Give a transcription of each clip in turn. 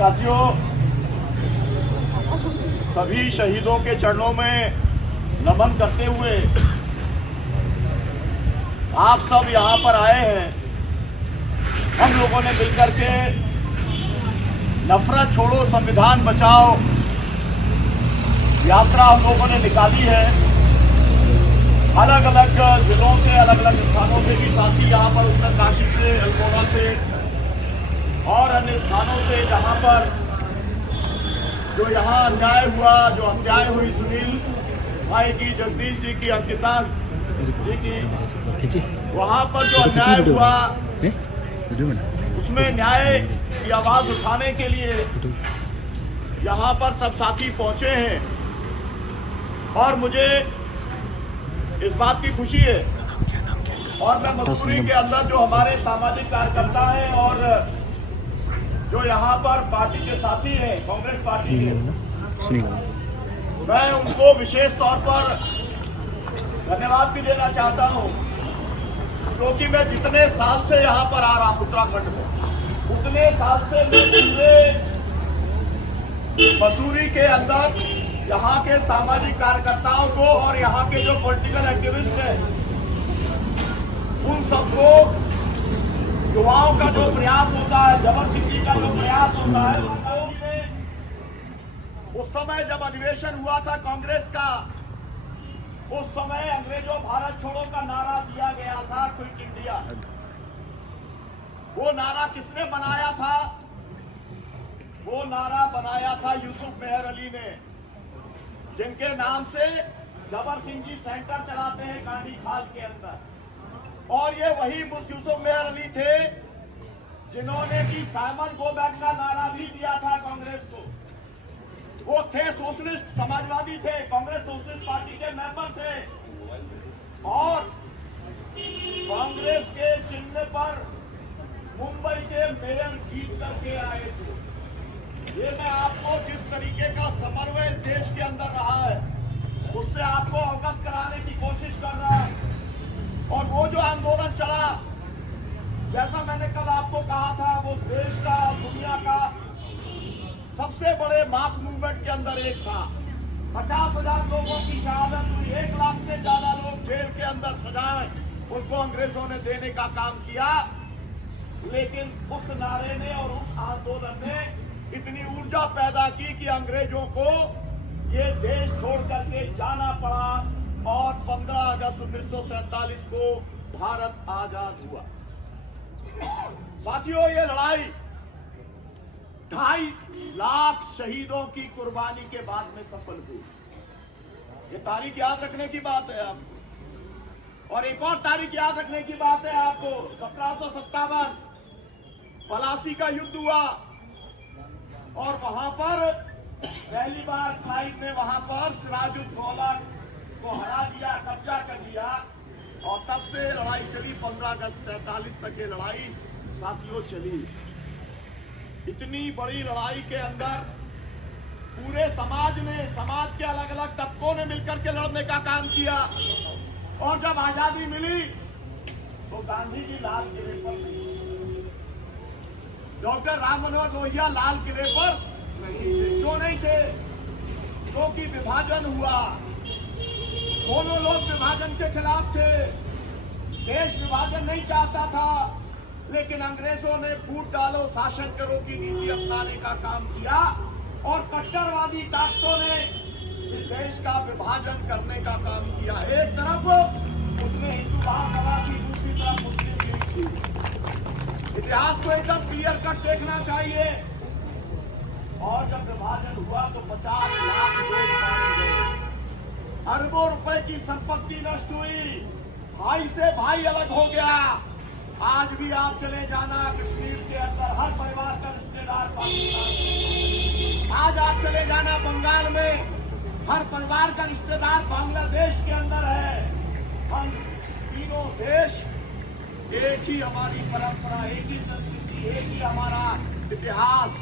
साथियों, सभी शहीदों के चरणों में नमन करते हुए आप सब यहाँ पर आए हैं। हम लोगों ने मिलकर के नफरत छोड़ो संविधान बचाओ यात्रा हम लोगों ने निकाली है। अलग अलग जिलों से, अलग अलग स्थानों से भी साथी यहाँ पर उत्तरकाशी से, अल्मोड़ा से और अन्य स्थानों से, जहाँ पर जो यहाँ अन्याय हुआ, जो हत्याएं हुई सुनील भाई की, जगदीश जी की, अंकिता जी की, वहाँ पर जो अन्याय हुआ उसमें न्याय की आवाज उठाने के लिए यहाँ पर सब साथी पहुंचे हैं। और मुझे इस बात की खुशी है और मैं मसूरी के अंदर जो हमारे सामाजिक कार्यकर्ता हैं और जो यहाँ पर पार्टी के साथी हैं, कांग्रेस पार्टी के, मैं उनको विशेष तौर पर धन्यवाद भी देना चाहता हूँ, क्योंकि मैं जितने साल से यहाँ पर आ रहा हूँ उत्तराखंड में, उतने साल से मैं पूरे मसूरी के अंदर यहाँ के सामाजिक कार्यकर्ताओं को और यहाँ के जो पॉलिटिकल एक्टिविस्ट हैं उन सबको, युवाओं का जो प्रयास होता है, जबर सिंह जी का जो प्रयास होता है, उस समय जब अधिवेशन हुआ था कांग्रेस का, उस समय अंग्रेजों भारत छोड़ो का नारा दिया गया था, क्विट इंडिया। वो नारा किसने बनाया था? वो नारा बनाया था यूसुफ मेहर अली ने, जिनके नाम से जबर सिंह जी सेंटर चलाते हैं कांडी खाल के अंदर। और ये वही यूसुफ मेहर अली थे जिन्होंने की साइमन गो बैक का नारा भी दिया था कांग्रेस को। वो थे सोशलिस्ट, समाजवादी थे, कांग्रेस सोशलिस्ट पार्टी के मेंबर थे और कांग्रेस के चिन्ह पर मुंबई के मेयर जीत करके आए थे। ये मैं आपको जिस तरीके का समन्वय इस देश के अंदर रहा है उससे आपको अवगत कराने की कोशिश कर रहा है। और वो जो आंदोलन चला, जैसा मैंने कल आपको कहा था, वो देश का, दुनिया का सबसे बड़े मास मूवमेंट के अंदर एक था। 50,000 लोगों की शहादत हुई, 1 लाख से ज्यादा लोग जेल के अंदर सजाए उनको अंग्रेजों ने देने का काम किया। लेकिन उस नारे ने और उस आंदोलन ने इतनी ऊर्जा पैदा की कि अंग्रेजों को ये देश छोड़ करके जाना पड़ा और 15 अगस्त 1947 को भारत आजाद हुआ। साथियों, ये लड़ाई 2.5 लाख शहीदों की कुर्बानी के बाद में सफल हुई। ये तारीख याद रखने की बात है आप। और एक और तारीख याद रखने की बात है आपको, 1757 पलासी का युद्ध हुआ और वहां पर पहली बार क्लाइव ने वहां पर सिराजुद्दौला को हरा दिया, कब्जा कर लिया और तब से लड़ाई चली। 15 अगस्त 47 तक ये लड़ाई साथियों चली। इतनी बड़ी लड़ाई के अंदर पूरे समाज ने, समाज के अलग अलग तबकों ने मिलकर के लड़ने का काम किया। और जब आजादी मिली तो गांधी जी लाल किले पर नहीं, डॉक्टर राम मनोहर लोहिया लाल किले पर नहीं थे। क्यों नहीं थे? क्योंकि विभाजन हुआ, दोनों लोग विभाजन के खिलाफ थे। देश विभाजन नहीं चाहता था, लेकिन अंग्रेजों ने फूट डालो शासन करो की नीति अपनाने का काम किया और कट्टरवादी ताकतों ने इस देश का विभाजन करने का काम किया। एक तरफ उसने हिंदू महासभा की, दूसरी तरफ मुस्लिम लीग की। इतिहास को एकदम क्लियर कट देखना चाहिए। और जब विभाजन हुआ तो 50 लाख लोग मारे गए, अरबों रुपए की संपत्ति नष्ट हुई, भाई से भाई अलग हो गया। आज भी आप चले जाना कश्मीर के अंदर, हर परिवार का रिश्तेदार पाकिस्तान। आज आप चले जाना बंगाल में, हर परिवार का रिश्तेदार बांग्लादेश के अंदर है। हम तीनों देश एक ही, हमारी परंपरा, एक ही संस्कृति, एक ही हमारा इतिहास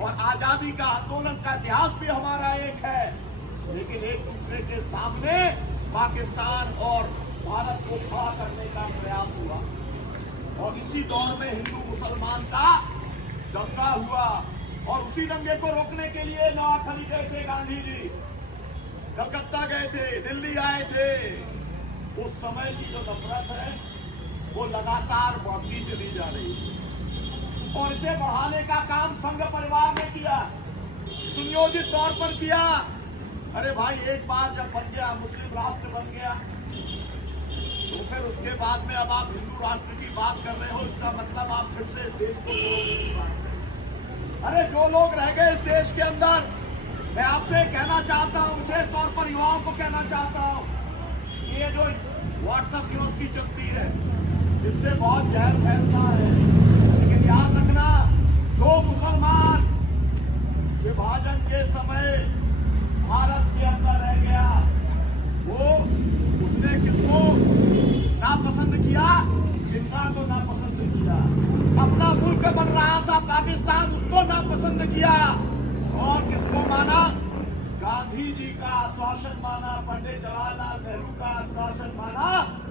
और आजादी का आंदोलन का इतिहास भी हमारा एक है। लेकिन एक दूसरे के सामने पाकिस्तान और भारत को खड़ा करने का प्रयास हुआ और इसी दौर में हिंदू मुसलमान का दंगा हुआ और उसी दंगे को रोकने के लिए नवाखली गए थे गांधी जी, कलकत्ता गए थे, दिल्ली आए थे। उस समय की जो नफरत है वो लगातार बढ़ती चली जा रही है और इसे बढ़ाने का काम संघ परिवार ने किया, सुनियोजित तौर पर किया। अरे भाई, एक बार जब बन गया, मुस्लिम राष्ट्र बन गया, तो फिर उसके बाद में अब आप हिंदू राष्ट्र की बात कर रहे हो, इसका मतलब आप फिर से इस देश को तोड़। अरे जो लोग रह गए इस देश के अंदर, मैं आपसे कहना चाहता हूं, विशेष तौर पर युवाओं को कहना चाहता हूं, ये जो व्हाट्सएप यूनिवर्सिटी चलती है, इससे बहुत जहर फैलता है। लेकिन याद रखना, जो मुसलमान विभाजन के समय भारत के अंदर रह गया, वो उसने किसको नापसंद किया? हिंसा को नापसंद किया। अपना मुल्क बन रहा था पाकिस्तान, उसको नापसंद किया और किसको माना? गांधी जी का आश्वासन माना, पंडित जवाहरलाल नेहरू का आश्वासन माना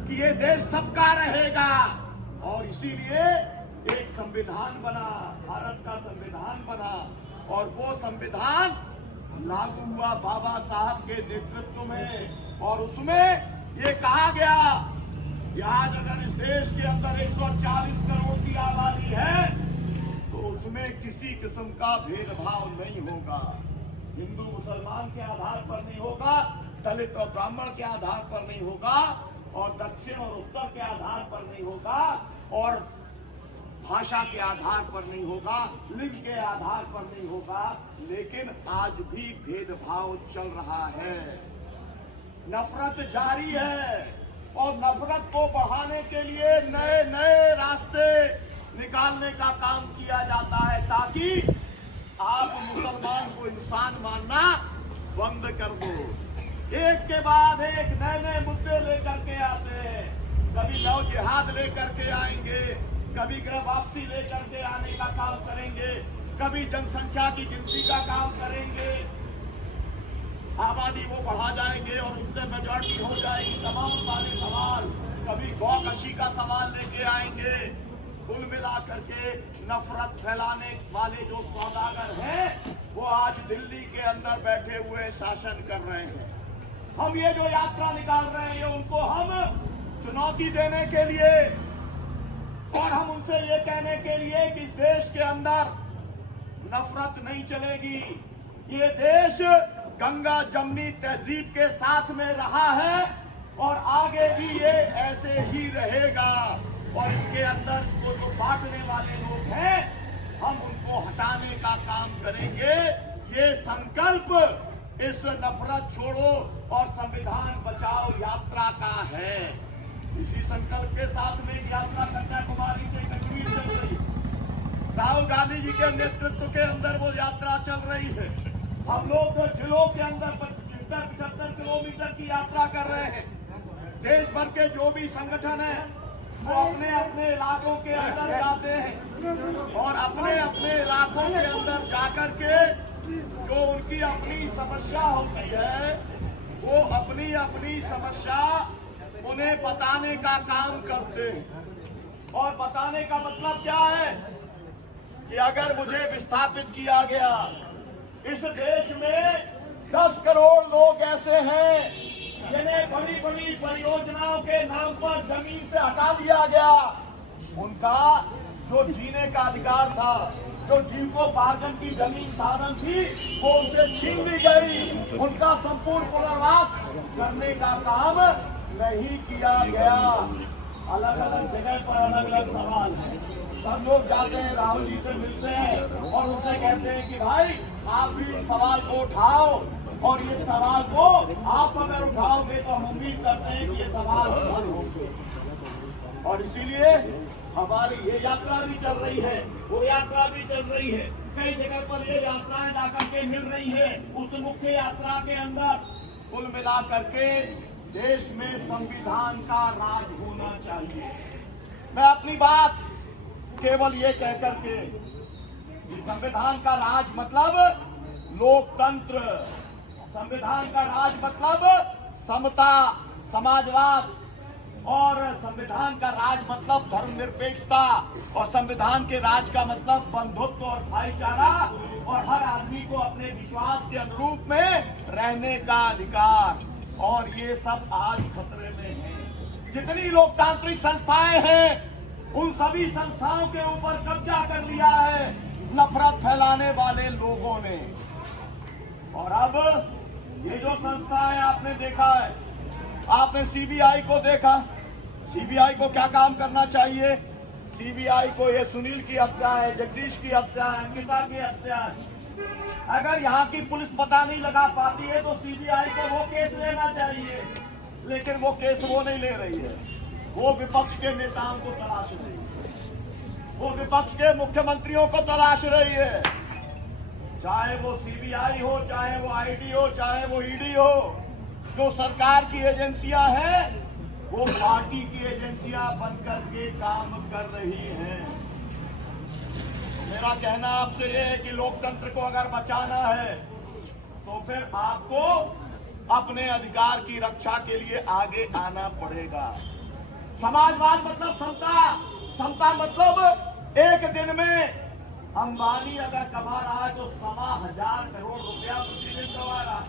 कि ये देश सबका रहेगा। और इसीलिए एक संविधान बना, भारत का संविधान बना, और वो संविधान लागू हुआ बाबा साहब के नेतृत्व में। और उसमें ये कहा गया कि आज अगर इस देश के अंदर 140 करोड़ की आबादी है तो उसमें किसी किस्म का भेदभाव नहीं होगा। हिंदू मुसलमान के आधार पर नहीं होगा, दलित और ब्राह्मण के आधार पर नहीं होगा, और दक्षिण और उत्तर के आधार पर नहीं होगा, और भाषा के आधार पर नहीं होगा, लिंग के आधार पर नहीं होगा। लेकिन आज भी भेदभाव चल रहा है, नफरत जारी है, और नफरत को बढ़ाने के लिए नए नए रास्ते निकालने का काम किया जाता है, ताकि आप मुसलमान को इंसान मानना बंद कर दो। एक के बाद एक नए नए मुद्दे लेकर के आते हैं। कभी लव जिहाद लेकर के आएंगे, कभी गृह वापसी लेकर के आने का काम करेंगे, कभी जनसंख्या की गिनती का काम करेंगे, आबादी वो बढ़ा जाएंगे और उससे मेजॉरिटी हो जाएगी, तमाम सारे सवाल, कभी गौकशी का सवाल लेके आएंगे। कुल मिलाकर के नफरत फैलाने वाले जो सौदागर हैं, वो आज दिल्ली के अंदर बैठे हुए शासन कर रहे हैं। हम ये जो यात्रा निकाल रहे हैं, उनको हम चुनौती देने के लिए, और हम उनसे ये कहने के लिए कि इस देश के अंदर नफरत नहीं चलेगी। ये देश गंगा जमनी तहजीब के साथ में रहा है और आगे भी ये ऐसे ही रहेगा। और इसके अंदर वो जो बांटने वाले लोग हैं, हम उनको हटाने का काम करेंगे। ये संकल्प इस नफरत छोड़ो और संविधान बचाओ यात्रा का है। इसी संकल्प के साथ में यात्रा कन्याकुमारी से कश्मीर चल रही है। राहुल गांधी जी के नेतृत्व के अंदर वो यात्रा चल रही है। हम लोग जिलों के अंदर 75 किलोमीटर की यात्रा कर रहे हैं। देश भर के जो भी संगठन है, वो अपने अपने इलाकों के अंदर जाते हैं और अपने अपने इलाकों के अंदर जाकर के जो उनकी अपनी समस्या होती है, वो अपनी अपनी समस्या उन्हें बताने का काम करते हैं। और बताने का मतलब क्या है कि अगर मुझे विस्थापित किया गया, इस देश में 10 करोड़ लोग ऐसे हैं जिन्हें बड़ी बड़ी परियोजनाओं के नाम पर जमीन से हटा दिया गया, उनका जो जीने का अधिकार था, जो जीविकोपार्जन की जमीन साधन थी, वो उनसे छीन ली गई। उनका संपूर्ण पुनर्वास करने का काम नहीं किया गया। अलग अलग जगह पर अलग अलग सवाल है। सब लोग जाते हैं, राहुल जी से मिलते हैं और उनसे कहते हैं कि भाई आप भी इस सवाल को उठाओ, और इस सवाल को आप अगर उठाओगे तो हम उम्मीद करते हैं कि ये सवाल हल होंगे। और इसीलिए हमारी ये यात्रा भी चल रही है, वो यात्रा भी चल रही है। कई जगह पर ये यात्राएं जाकर के मिल रही है। उस मुख्य यात्रा के अंदर कुल मिलाकर के देश में संविधान का राज होना चाहिए। मैं अपनी बात केवल ये कहकर के, संविधान का राज मतलब लोकतंत्र, संविधान का राज मतलब समता, समाजवाद, और संविधान का राज मतलब धर्मनिरपेक्षता, और संविधान के राज का मतलब बंधुत्व और भाईचारा, और हर आदमी को अपने विश्वास के अनुरूप में रहने का अधिकार। और ये सब आज खतरे में है। जितनी लोकतांत्रिक संस्थाएं हैं उन सभी संस्थाओं के ऊपर कब्जा कर लिया है नफरत फैलाने वाले लोगों ने। और अब ये जो संस्थाएं आपने देखा है, आपने सीबीआई को देखा। सीबीआई को क्या काम करना चाहिए? सीबीआई को ये सुनील की हत्या है, जगदीश की हत्या है, अंकिता की हत्या है, अगर यहाँ की पुलिस पता नहीं लगा पाती है तो सीबीआई को वो केस लेना चाहिए। लेकिन वो केस वो नहीं ले रही है, वो विपक्ष के नेताओं को तलाश रही है, वो विपक्ष के मुख्यमंत्रियों को तलाश रही है। चाहे वो सीबीआई हो, चाहे वो आईडी हो, चाहे वो ईडी हो, जो सरकार की एजेंसियां हैं वो पार्टी की एजेंसियां बनकर के काम कर रही हैं। मेरा कहना आपसे ये है कि लोकतंत्र को अगर बचाना है तो फिर आपको अपने अधिकार की रक्षा के लिए आगे आना पड़ेगा। समाजवाद मतलब समता, समता मतलब एक दिन में अंबानी अगर कमा रहा है तो 1000 करोड़ रुपया प्रतिदिन कमा रहा है,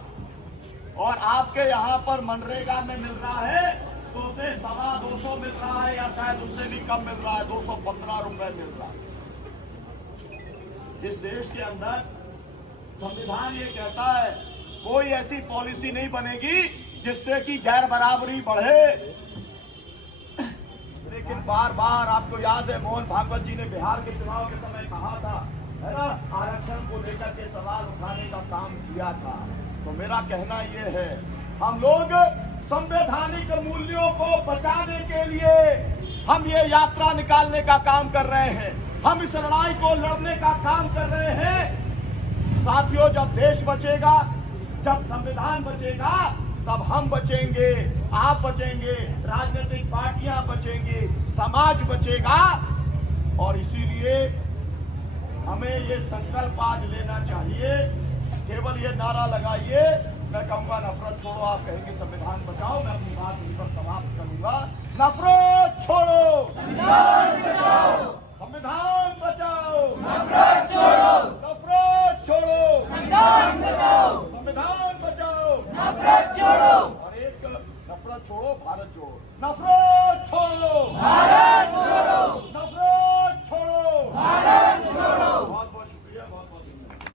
और आपके यहाँ पर मनरेगा में मिल रहा है तो उसे 250 मिल रहा है, या शायद उससे भी कम मिल रहा है, 215 रुपए मिल रहा है। इस देश के अंदर संविधान ये कहता है कोई ऐसी पॉलिसी नहीं बनेगी जिससे कि गैर बराबरी बढ़े। लेकिन बार बार आपको याद है मोहन भागवत जी ने बिहार के चुनाव के समय कहा था, है ना, आरक्षण को लेकर के सवाल उठाने का काम किया था। तो मेरा कहना ये है, हम लोग संवैधानिक मूल्यों को बचाने के लिए हम ये यात्रा निकालने का काम कर रहे हैं, हम इस लड़ाई को लड़ने का काम कर रहे हैं। साथियों, जब देश बचेगा, जब संविधान बचेगा, तब हम बचेंगे, आप बचेंगे, राजनीतिक पार्टियां बचेंगी, समाज बचेगा। और इसीलिए हमें ये संकल्प आज लेना चाहिए। केवल ये नारा लगाइए, मैं कहूंगा नफरत छोड़ो, आप कहेंगे संविधान बचाओ, मैं अपनी बात यहीं पर समाप्त करूंगा। नफरत छोड़ो, संविधान बचाओ, संविधान बचाओ, नफरत छोड़ो, नफरत छोड़ो, संविधान बचाओ, संविधान बचाओ, नफरत छोड़ो, और एक नफरत छोड़ो भारत जोड़ो, नफरत छोड़ो भारत जोड़ो, नफरत छोड़ो भारत जोड़ो। बहुत बहुत शुक्रिया, बहुत बहुत